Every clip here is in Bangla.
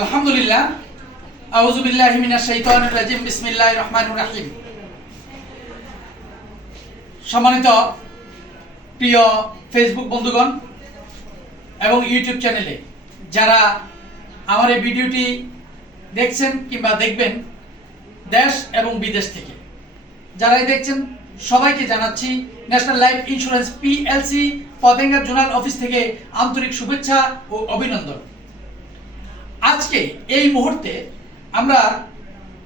আলহামদুলিল্লাহ। আউযুবিল্লাহি মিনাশ শাইতানির রাজিম। বিসমিল্লাহির রহমানির রহিম। সম্মানিত প্রিয় ফেসবুক বন্ধুগণ এবং ইউটিউব চ্যানেলে যারা আমার এই ভিডিওটি দেখছেন কিংবা দেখবেন দেশ এবং বিদেশ থেকে, যারাই দেখছেন, সবাইকে জানাচ্ছি national life insurance PLC Patenga zonal office থেকে আন্তরিক শুভেচ্ছা ও অভিনন্দন। আজকে এই মুহূর্তে আমরা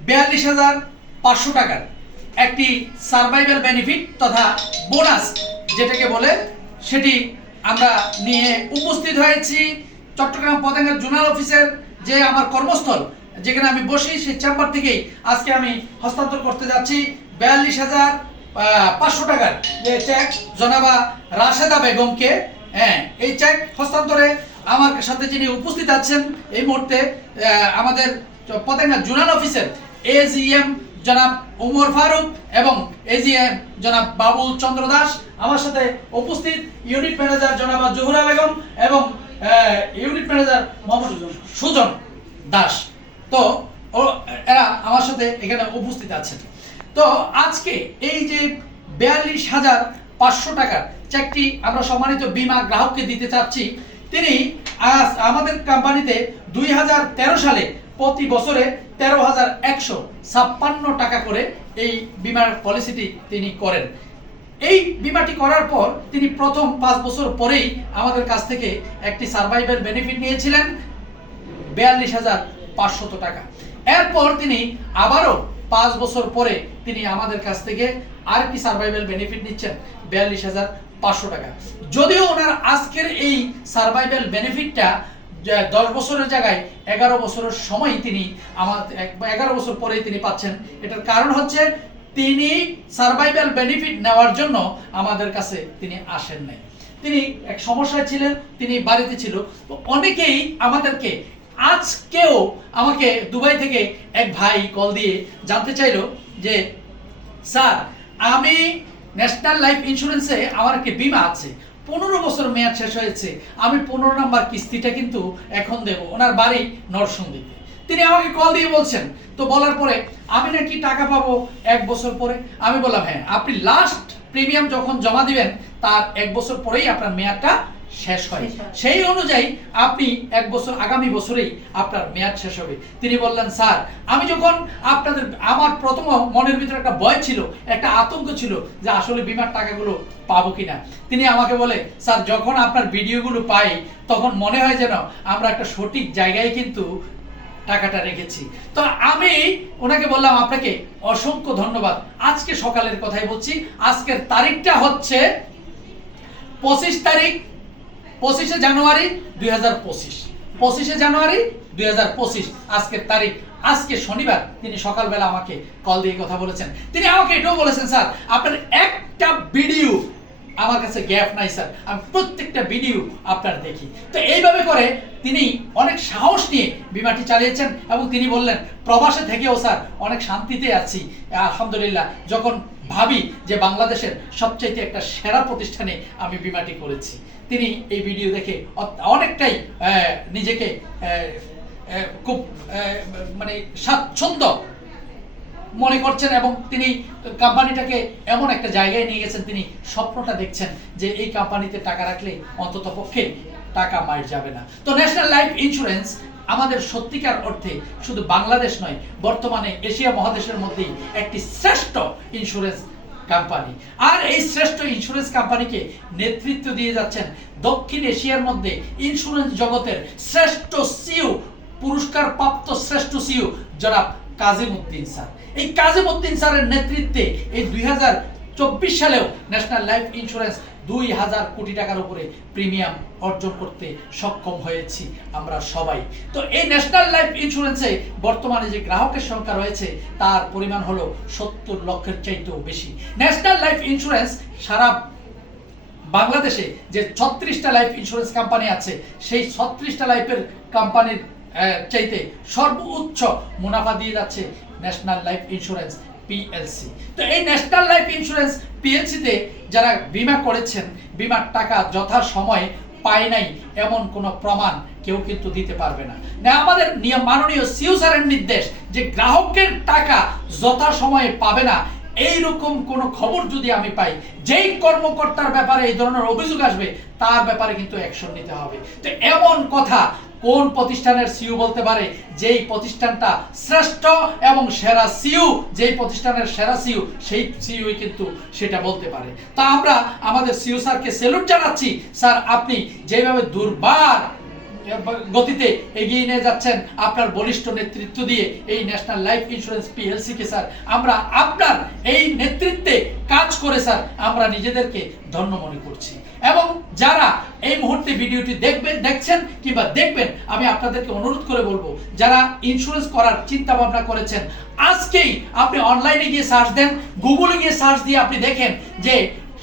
বিয়াল্লিশ হাজার পাঁচশো টাকার একটি সার্ভাইভাল বেনিফিট তথা বোনাস যেটাকে বলে সেটি আমরা নিয়ে উপস্থিত হয়েছি। চট্টগ্রাম পতেঙ্গা জোনাল অফিসের যে আমার কর্মস্থল, যেখানে আমি বসি, সেই চেম্বার থেকেই আজকে আমি হস্তান্তর করতে যাচ্ছি। বিয়াল্লিশ হাজার পাঁচশো টাকার যে চেক জনাবা রাশেদা বেগমকে। হ্যাঁ এই চেক হস্তান্তরে আমার সাথে যিনি উপস্থিত আছেন এই মুহূর্তে আমাদের পতেঙ্গা জোনাল অফিসের এজিএম জনাব উমর ফারুক এবং এজিএম জনাব বাবুল চন্দ্র দাস আমার সাথে উপস্থিত ইউনিট ম্যানেজার জনাবা জহুরা বেগম এবং ইউনিট ম্যানেজার মোহাম্মদ সুজন দাস। তো এরা আমার সাথে এখানে উপস্থিত আছেন। তো, আজকে এই যে বিয়াল্লিশ হাজার পাঁচশো টাকার চেকটি আমরা সম্মানিত বীমা গ্রাহককে দিতে চাচ্ছি তিনি আজ আমাদের কোম্পানিতে দুই হাজার তেরো সালে প্রতি বছরে তেরো হাজার একশো ছাপ্পান্ন টাকা করে এই বিমার পলিসিটি তিনি করেন। এই বিমাটি করার পর তিনি প্রথম পাঁচ বছর পরেই আমাদের কাছ থেকে একটি সার্ভাইভাল বেনিফিট নিয়েছিলেন, বিয়াল্লিশ হাজার পাঁচশত টাকা। এরপর তিনি আবারও পাঁচ বছর পরে তিনি আমাদের কাছ থেকে আরেকটি সার্ভাইভাল বেনিফিট নিচ্ছেন, বিয়াল্লিশ হাজার পাঁচশো টাকা। যদিও ওনার আজকের এই সার্ভাইভাল বেনিফিটটা দশ বছরের জায়গায় এগারো বছরের সময় তিনি আমার এগারো বছর পরেই তিনি পাচ্ছেন। এটার কারণ হচ্ছে তিনি সার্ভাইভাল বেনিফিট নেওয়ার জন্য আমাদের কাছে তিনি আসেন নাই। তিনি এক সমস্যায় ছিলেন, তিনি বাড়িতে ছিল। অনেকেই আমাদেরকে আজকেও আমাকে দুবাই থেকে এক ভাই কল দিয়ে জানতে চাইলো যে, স্যার, আমি ন্যাশনাল লাইফ ইন্স্যুরেন্সে আমার একটি বিমা আছে। পনেরো বছর মেয়াদ শেষ হয়েছে। আমি পনেরো নাম্বার কিস্তিটা কিন্তু এখন দেব ওনার বাড়ি নরসিংদীতে। তিনি আমাকে কল দিয়ে বলছেন। তো বলার পরে, আমি নাকি টাকা পাবো এক বছর পরে? আমি বললাম হ্যাঁ আপনি লাস্ট প্রিমিয়াম যখন জমা দিবেন, তার এক বছর পরেই আপনার মেয়াদটা শেষ হয়। সেই অনুযায়ী আপনি এক বছর আগামী বছরেই আপনার মেয়াদ শেষ হবে। তিনি বললেন স্যার আমি যখন আপনাদের আমার প্রথম মনের ভিতরে একটা ভয় ছিল একটা আতঙ্ক ছিল যে আসলে বিমার টাকাগুলো পাবো কিনা। তিনি আমাকে বলে স্যার যখন আপনার ভিডিওগুলো পাই তখন মনে হয় যেন আমরা একটা সঠিক জায়গায় কিন্তু টাকাটা রেখেছি। তো আমি ওনাকে বললাম আপনাকে অসংখ্য ধন্যবাদ। আজকে সকালের কথাই বলছি। আজকের তারিখটা হচ্ছে পঁচিশ তারিখ পঁচিশে জানুয়ারি দুই হাজার পঁচিশ। পঁচিশে জানুয়ারি দুই হাজার পঁচিশ, আজকের তারিখ। আজকে শনিবার, তিনি সকালবেলা আমাকে কল দিয়ে কথা বলেছেন। তিনি আমাকে এটাও বলেছেন, স্যার, আপনার একটা ভিডিও আমার কাছে গ্যাপ নাই, স্যার। আমি প্রত্যেকটা ভিডিও আপনার দেখি। তো এইভাবে করে তিনি অনেক সাহস নিয়ে বিমাটি চালিয়েছেন এবং তিনি বললেন, প্রবাসে থেকেও, স্যার, অনেক শান্তিতে আছি। আলহামদুলিল্লাহ, যখন ভাবি যে বাংলাদেশের সবচাইতে একটা সেরা প্রতিষ্ঠানে আমি বিমাটি করেছি। তিনি এই ভিডিও দেখে অনেকটাই নিজেকে খুব মানে স্বাচ্ছন্দ্য মনে করছেন এবং তিনি কোম্পানিটাকে এমন একটা জায়গায় নিয়ে গেছেন, তিনি স্বপ্নটা দেখছেন যে এই কোম্পানিতে টাকা রাখলে অন্তত পক্ষে টাকা মার যাবে না। তো ন্যাশনাল লাইফ ইন্স্যুরেন্স আমাদের সত্যিকার অর্থে শুধু বাংলাদেশ নয়, বর্তমানে এশিয়া মহাদেশের মধ্যেই একটি শ্রেষ্ঠ ইন্স্যুরেন্স কোম্পানি আর এই শ্রেষ্ঠ ইন্স্যুরেন্স কোম্পানিকে নেতৃত্ব দিয়ে যাচ্ছেন দক্ষিণ এশিয়ার মধ্যে ইন্স্যুরেন্স জগতের শ্রেষ্ঠ সিইও পুরস্কার প্রাপ্ত শ্রেষ্ঠ সিইও জনাব কাজিম উদ্দিন স্যার। এই কাজিম উদ্দিন স্যারের নেতৃত্বে এই দুই চব্বিশ সালেও ন্যাশনাল লাইফ ইন্স্যুরেন্স দুই হাজার কোটি টাকার উপরে প্রিমিয়াম অর্জন করতে সক্ষম হয়েছি আমরা সবাই। তো এই ন্যাশনাল লাইফ ইন্স্যুরেন্সে বর্তমানে যে গ্রাহকের সংখ্যা রয়েছে, তার পরিমাণ হলো সত্তর লক্ষের চাইতেও বেশি। ন্যাশনাল লাইফ ইন্স্যুরেন্স সারা বাংলাদেশে যে ছত্রিশটা লাইফ ইন্স্যুরেন্স কোম্পানি আছে, সেই ছত্রিশটা লাইফের কোম্পানির চাইতে সর্বোচ্চ মুনাফা দিয়ে যাচ্ছে ন্যাশনাল লাইফ ইন্স্যুরেন্স। পিএলসি তো এই ন্যাশনাল লাইফ ইন্স্যুরেন্স পিএলসিতে যারা বিমা করেছেন, বিমার টাকা যথা সময় পায় নাই এমন কোনো প্রমাণ কেউ কিন্তু দিতে পারবে না। না, আমাদের নিয়ম মাননীয় সিউসারের নির্দেশ যে গ্রাহকের টাকা যথা সময়ে পাবে না এই রকম কোনো খবর যদি আমি পাই, যেই কর্মকর্তার ব্যাপারে এই ধরনের অভিযোগ আসবে, তার ব্যাপারে কিন্তু অ্যাকশন নিতে হবে। তো এমন কথা কোন প্রতিষ্ঠানের সিইও বলতে পারে যেই প্রতিষ্ঠানটা শ্রেষ্ঠ এবং সেরা সিউ যেই প্রতিষ্ঠানের সেরা সিউ সেই সিউ কিন্তু সেটা বলতে পারে। তা আমরা আমাদের সিউ স্যারকে সেলুট জানাচ্ছি। স্যার, আপনি যেভাবে দুর্বার গতিতে এগিয়ে নিয়ে যাচ্ছেন আপনার বলিষ্ঠ নেতৃত্ব দিয়ে এই ন্যাশনাল লাইফ ইন্স্যুরেন্স পিএলসি কে, স্যার। আমরা আপনার এই নেতৃত্বে কাজ করে, স্যার, আমরা নিজেদেরকে ধন্য মনে করছি। এবং যারা এই মুহূর্তে ভিডিওটি দেখবেন, দেখছেন কিংবা দেখবেন, আমি আপনাদেরকে অনুরোধ করে বলব, যারা ইন্স্যুরেন্স করার চিন্তা ভাবনা করেছেন, আজকেই আপনি অনলাইনে গিয়ে সার্চ দেন গুগলে গিয়ে সার্চ দিয়ে আপনি দেখেন যে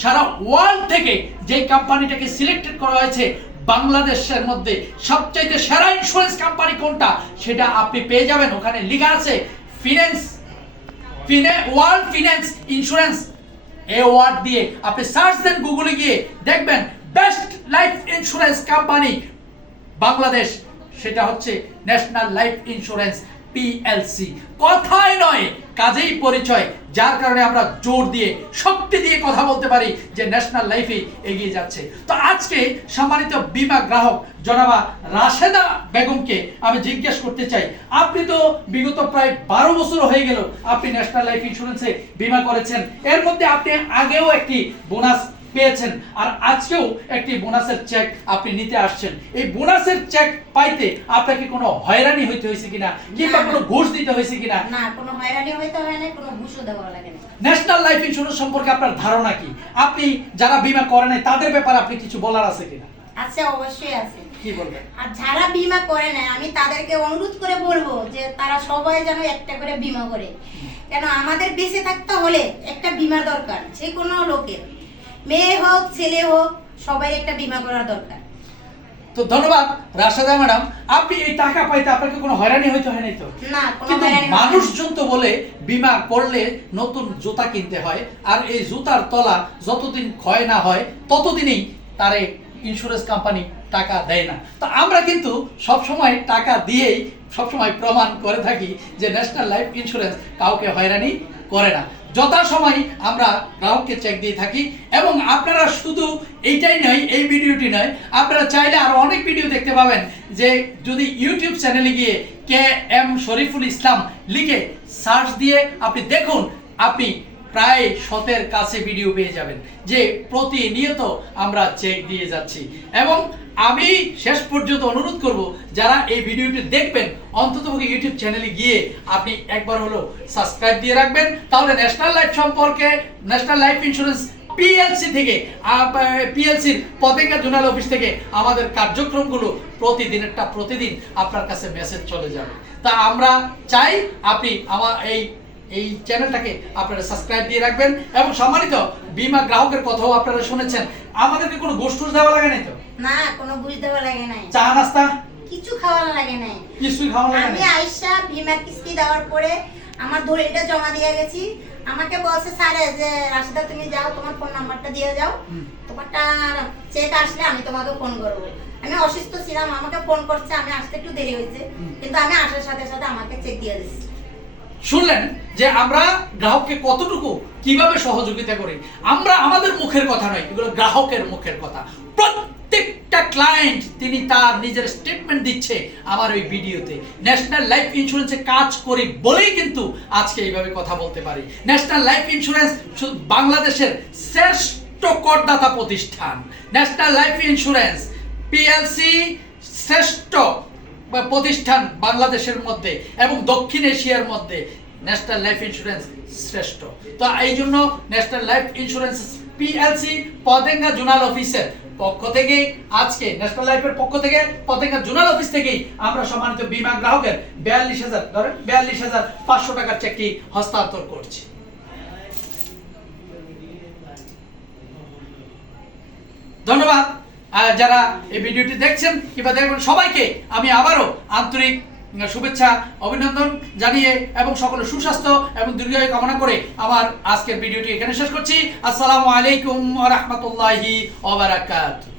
সারা ওয়ার্ল্ড থেকে যে কোম্পানিটাকে সিলেক্টেড করা হয়েছে বাংলাদেশের মধ্যে সবচাইতে সেরা ইন্স্যুরেন্স কোম্পানি কোনটা? সেটা আপনি পেয়ে যাবেন। ওখানে লেখা আছে ফিনান্স ফিনে ওয়ার্ল্ড ফিনান্স ইন্স্যুরেন্স এ ওয়ার্ড দিয়ে আপনি সার্চ দেন গুগলে গিয়ে দেখবেন best life insurance company Bangladesh. সেটা হচ্ছে ন্যাশনাল লাইফ ইন্স্যুরেন্স পিএলসি কথাই নয়, কাজেই পরিচয়। যার কারণে আমরা জোর দিয়ে, শক্তি দিয়ে কথা বলতে পারি যে ন্যাশনাল লাইফে এগিয়ে যাচ্ছে। তো আজকে সম্মানিত বিমা গ্রাহক, জনাবা রাশেদা বেগমকে আমি জিজ্ঞেস করতে চাই। আপনি তো বিগত প্রায় বারো বছর হয়ে গেল আপনি ন্যাশনাল লাইফ ইন্স্যুরেন্সে বিমা করেছেন। এর মধ্যে আপনি আগেও একটি বোনাস পেয়েছেন। আর আজকেও একটি বোনাসের চেক আপনি নিতে আসছেন। এই বোনাসের চেক পাইতে আপনাকে কোনো হয়রানি হইতে হয়েছে কিনা? কিংবা। কোনো ঘুষ দিতে হয়েছে কিনা? না কোনো হয়রানি হইতে হয় না কোনো ঘুষও দেওয়া লাগে না ন্যাশনাল লাইফ ইন্স্যুরেন্স সম্পর্কে আপনার ধারণা কি? আপনি যারা বীমা করেন নাই তাদের ব্যাপারে আপনি কিছু বলার আছে কিনা? আছে অবশ্যই আছে। কি বলবেন? আর যারা বিমা করে না আমি তাদেরকে অনুরোধ করে বলব যে তারা সবাই যেন একটা করে বীমা করে। কেন আমাদের বেঁচে থাকতে হলে একটা বীমার দরকার যে কোনো লোকের। মেয়ে হোক ছেলে হোক সবাই একটা বীমা করা দরকার। তো ধন্যবাদ রাশেদা ম্যাডাম। আপনি এই টাকা পাইতে আপনাকে কোনো হয়রানি হইতে হয় নাই তো? না কোনো কিন্তু। মানুষজন তো বলে বিমা করলে নতুন জুতা কিনতে হয় আর এই জুতার তলা যতদিন ক্ষয় না হয় ততদিনই তারে ইন্স্যুরেন্স কোম্পানি টাকা দেয় না। তো আমরা কিন্তু সব সময় টাকা দিয়েই সবসময় প্রমাণ করে থাকি যে ন্যাশনাল লাইফ ইন্স্যুরেন্স কাউকে হয়রানি করে না। যথাসময় আমরা গ্রাহককে চেক দিয়ে থাকি এবং আপনারা শুধু এইটাই নয়, এই ভিডিওটি নয়, আপনারা চাইলে আরও অনেক ভিডিও দেখতে পাবেন যে যদি ইউটিউব চ্যানেলে গিয়ে কে এম শরীফুল ইসলাম লিখে সার্চ দিয়ে আপনি দেখুন, আপনি প্রায় শতের কাছে ভিডিও পেয়ে যাবেন, যে প্রতিনিয়ত আমরা চেক দিয়ে যাচ্ছি। এবং আমি শেষ পর্যন্ত অনুরোধ করব, যারা এই ভিডিওটি দেখবেন, অন্তত ইউটিউব চ্যানেলে গিয়ে আপনি একবার হলো সাবস্ক্রাইব দিয়ে রাখবেন। তাহলে ন্যাশনাল লাইফ সম্পর্কে ন্যাশনাল লাইফ ইন্স্যুরেন্স পিএলসি থেকে পিএলসির পতেঙ্গা জোনাল অফিস থেকে আমাদের কার্যক্রমগুলো প্রতিদিনেরটা প্রতিদিন আপনার কাছে মেসেজ চলে যাবে। তা আমরা চাই আপনি আমার এই এই চ্যানেলটাকে আপনারা সাবস্ক্রাইব দিয়ে রাখবেন এবং সম্মানিত বিমা গ্রাহকের কথাও আপনারা শুনেছেন। আমাদেরকে কোনো গোষ্ঠুর দেওয়া লাগে নাই তো? না কোনো ঘুষ দেওয়া লাগে নাই। চা নাস্তা? কিছু খাওয়া লাগে নাই। কিছুই খাওয়া লাগে আমি আইসা ভীমার কিস্তি দেওয়ার পরে আমার দলিলটা জমা দিয়ে গেছি। আমাকে বলছে স্যারে যে রাশিদা তুমি যাও তোমার ফোন নাম্বারটা দিয়ে যাও। তোমারটা চেক আসলে আমি তোমাকে ফোন করব। আমি অসুস্থ ছিলাম আমাকে ফোন করছে আমি আসতে একটু দেরি হয়েছে। কিন্তু আমি আসার সাথে সাথে আমাকে চেক দিয়ে দিচ্ছি। শুনলেন যে আমরা গ্রাহককে কতটুকু কীভাবে সহযোগিতা করি? আমরা আমাদের মুখের কথা নয়, এগুলো গ্রাহকের মুখের কথা। প্রত্যেকটা ক্লায়েন্ট তিনি তার নিজের স্টেটমেন্ট দিচ্ছে আমার ওই ভিডিওতে ন্যাশনাল লাইফ ইন্স্যুরেন্সে কাজ করি বলেই কিন্তু আজকে এইভাবে কথা বলতে পারি। ন্যাশনাল লাইফ ইন্স্যুরেন্স বাংলাদেশের শ্রেষ্ঠ করদাতা প্রতিষ্ঠান। ন্যাশনাল লাইফ ইন্স্যুরেন্স পিএলসি শ্রেষ্ঠ প্রতিষ্ঠান বাংলাদেশের মধ্যে এবং দক্ষিণ এশিয়ার মধ্যে ন্যাশনাল লাইফ ইন্স্যুরেন্স শ্রেষ্ঠ। তো এই জন্য national life insurance PLC Patenga zonal অফিসের পক্ষ থেকে আজকে, ন্যাশনাল লাইফের পক্ষ থেকে পতেঙ্গা জোনাল অফিস থেকেই আমরা সম্মানিত বিমা গ্রাহকের বিয়াল্লিশ হাজার, ধরেন বিয়াল্লিশ হাজার পাঁচশো টাকার চেকটি হস্তান্তর করছি। ধন্যবাদ। যারা এই ভিডিওটি দেখছেন কিংবা দেখবেন, সবাইকে আমি আবারও আন্তরিক শুভেচ্ছা, অভিনন্দন জানিয়ে এবং সকলে সুস্বাস্থ্য এবং দীর্ঘায়ু কামনা করে আমার আজকের ভিডিওটি এখানে শেষ করছি। আসসালামু আলাইকুম রহমতুল্লাহি ওবারাকাতুহু